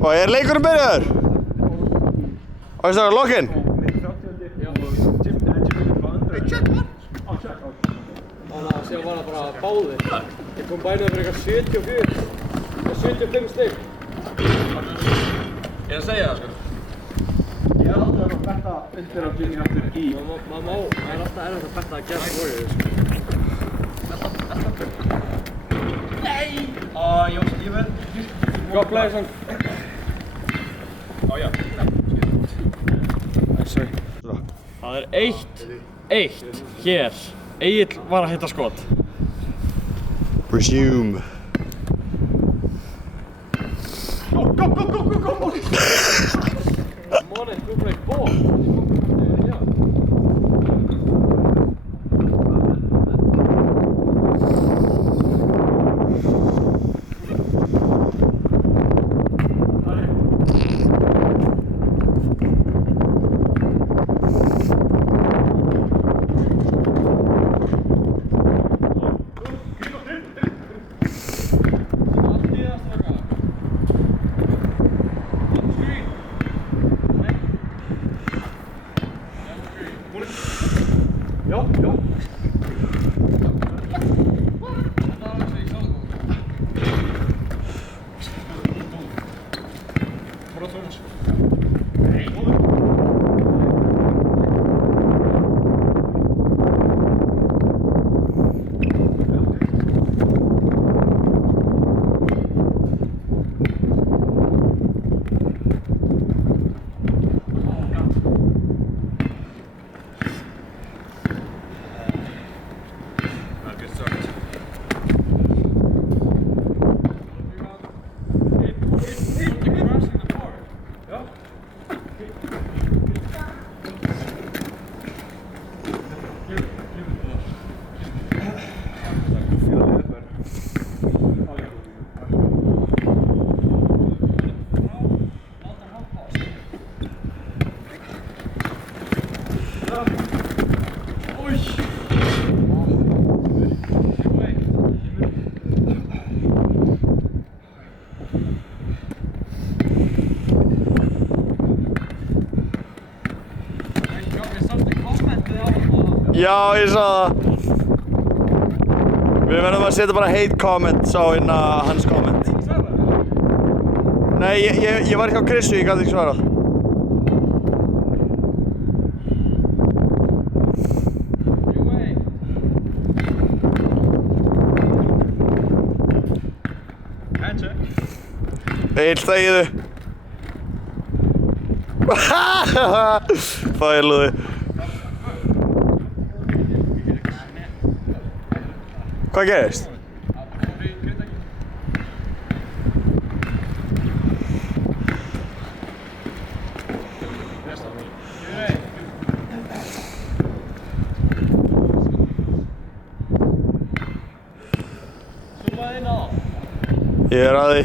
Og leikurinn byrjaður? Og það er lokinn? Þannig að síðan var það bara báðir. Ég kom bænað fyrir eitthvað 75 stig. Ég að segja það sko. Ég er aldrei að betta undir að byrja aftur í. Það er alltaf erfitt að betta að gera Warriors. Nei! Ég verð... Gott play, son. Já. Það er 1-1 hér. Egill var að hitta skot. Resume. Go! Måne, du play ball. Já, ég sá það. Við verðum að setja bara hate comments á hans comment. Nei, ég var hjá Krissu, ég gæti ekki svarað. Egill, þegiðu. Fæluði. Hvað gerist? Ég er að því.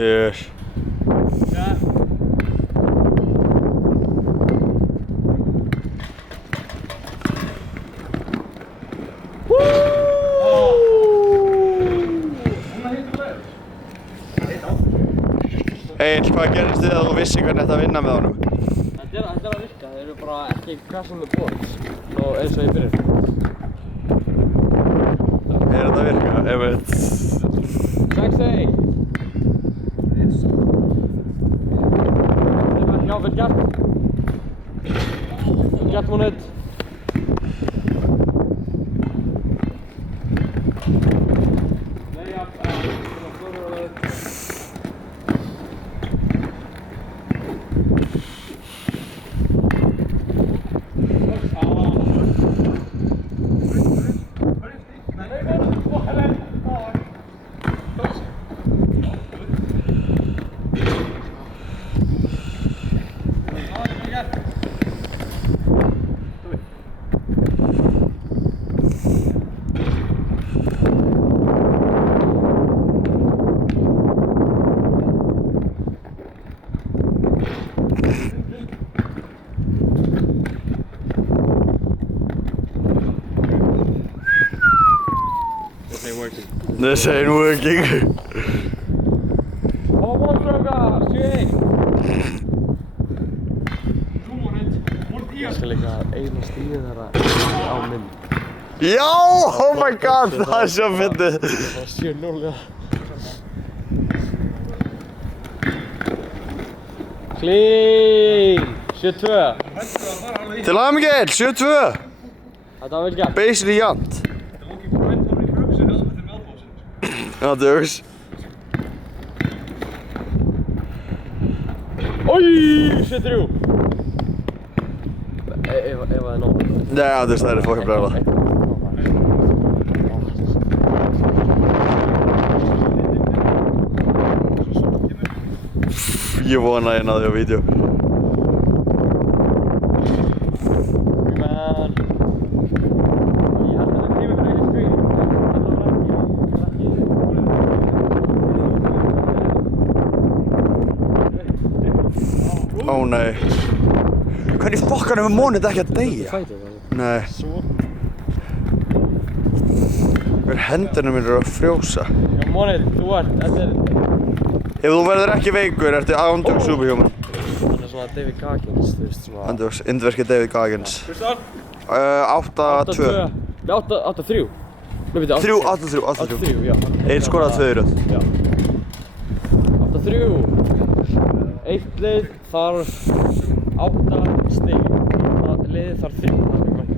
Ég er. Egill, hvað gerist þið að þú vissi hvernig þetta að vinna með honum? Þetta er að virka, þeir eru bara ekki crossing the boards og eins og ég byrjar. Er þetta að virka? Ég veit. 6-1. Det var bra för Gert. Gert monet. working. This ain't working. Come on, strákar, 7-1. Ég skal líka eina stíði þarna á mynd. Já, oh my god, það er svo fyndið. Það var 7-0, já. Clean! 7-2. Til hamingju, 7-2. Þetta var vel gert. Basically jant. Já, dögs. Oj, 7-3. Ef það er nóg. Já, það er fokkin bræla. Ég vona að ég náði á vídeo. Man. Ég held að það tíma fyrir einu screen. Ó nei. Hvernig fokkanum er Monit ekki að deyja? Nei. Hver hendurinn minn eru að frjósa. Já, Monit, þú ert, þetta er... Ef þú verður ekki veikur, ertu ándjóks superhuman. Það er svona David Goggins, þú veist, svona... Ándjóks, indverski David Goggins. 8-2. Nei, 8-3. Nei, veitu, 8-3. 8-3, já. Einn skoraði 2 í röð. Já. 8-3. Eitt lið þarf 8 stig. Liðið þarf 3. Það er mjög mægt.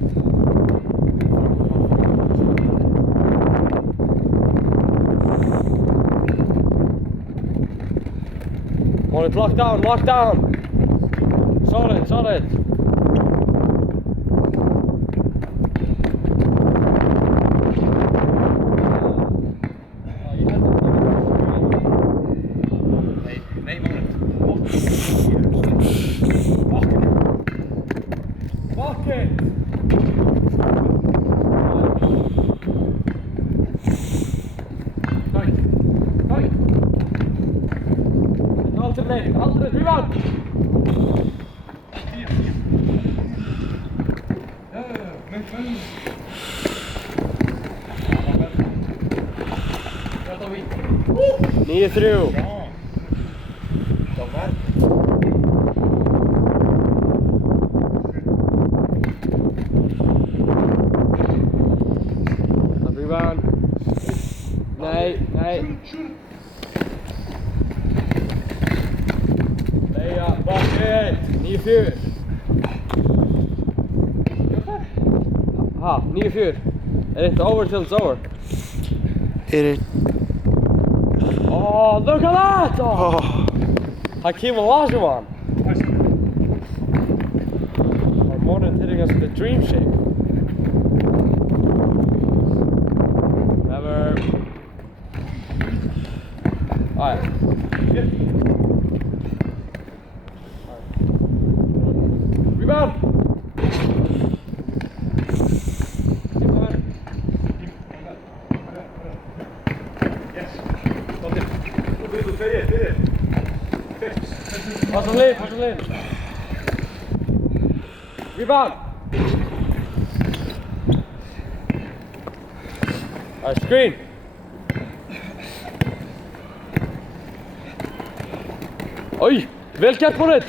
Monit, lock down, lock down! Solid, solid! Nej, Monit. Bucket! Tight, tight! Alternate, rebound! Nio 3. Rebound. Nej. Leia, bucket! 9-4. Ha, 9-4. Er þetta over till it's over? Oh, look at that! Oh. Hakeem Olajuwon. Our Monit hitting us with a dream shake. Never. Alright. Rebound! Pass on lane. Rebound! Alright, screen! Oj! Vel gert Monit!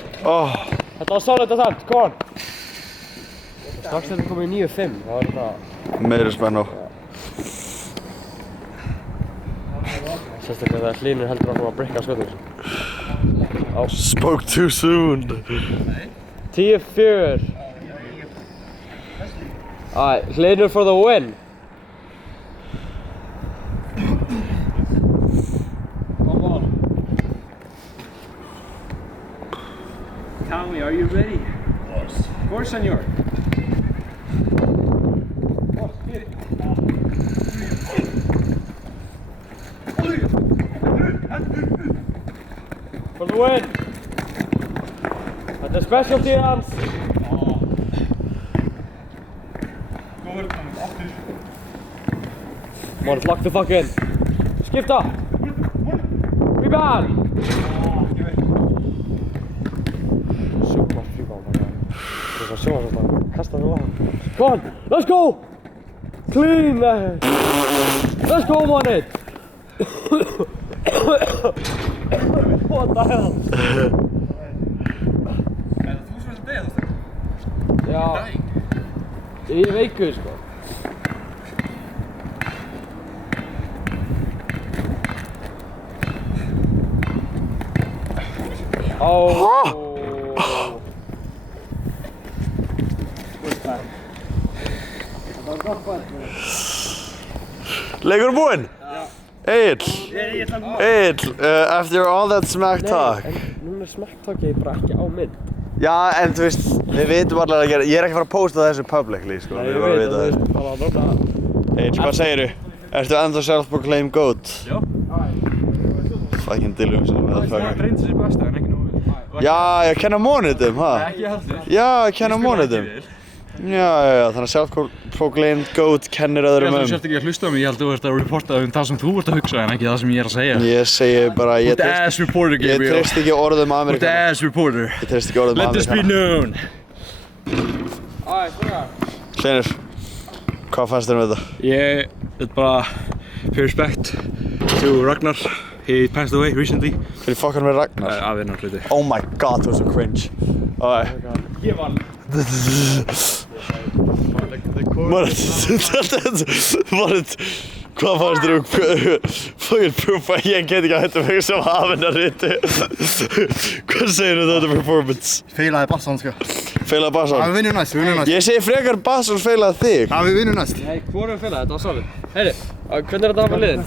Þetta var solid attempt, come on! Strax þegar við komum í 9-5, þá er þetta... Meiri spennu. Sérstaklega þegar Hlynur heldur áfram að brikka skotum. Spoke too soon. 10-4. Alright, Hlynur for the win. Come on. Tommy, are you ready? Of course, senor. For the win. Þetta er specialty hans. Monit, lock the fuck in. Skipta. Rebound. Super rebound. Það er svo sjóðan að kasta það á hann. Come on, let's go. Clean that. Let's go on it. What the hell? En þú sem þetta degja þetta? Já. Ég er veikur sko. Leikur búinn? Egill, after all that smack talk. En núna smacktalk ég bara ekki á mynd. Já, en þú veist, við vitum allir að gera, ég er ekki að fara að posta þessu publicly, sko. Nei, ég veit að það er bara að nota. Egill, hvað segirðu? Ertu ennþá self-proclaimed GOAT? Já. Fucking delusion, motherfucker. Það reyndi sér besta en ekki nógu vel. Já, ég kenna monitum, ha? Ekki heldur. Já, ég kenna monitum. Já, þannig að self-proclaimed GOAT kennir öðrum Ég held að þú sért ekki að hlusta á mig, ég held að þú ert að reporta það sem þú ert að hugsa en ekki það sem ég er að segja. Ég segi bara, ég Ass reporter, Gabriel. treyst ekki orðum Amerikana. Ass reporter. Ég treyst ekki orðum Let this be Amerikana. known. Hlynur, hvað fannst þér um þetta? Þetta bara pay respect to Ragnar. He passed away recently. Hvernig fokkar með Ragnar? Af hennar hluti. Oh my god, það var svo cringe. Ég vann. Marit, hvað fannst þér um fucking proof að ég get ekki að hætta mig sem hafinn að riti? Hvað segir þú þetta performance? Feilaði bassan sko. Feilaði Basson? Við vinnum næst, við vinnum næst. Ég segi frekar Basson feilaði þig. Við vinnum næst. Nei, hvor er félagið? Þetta var solid. Heyri, hvernig er þetta að hafa liðin?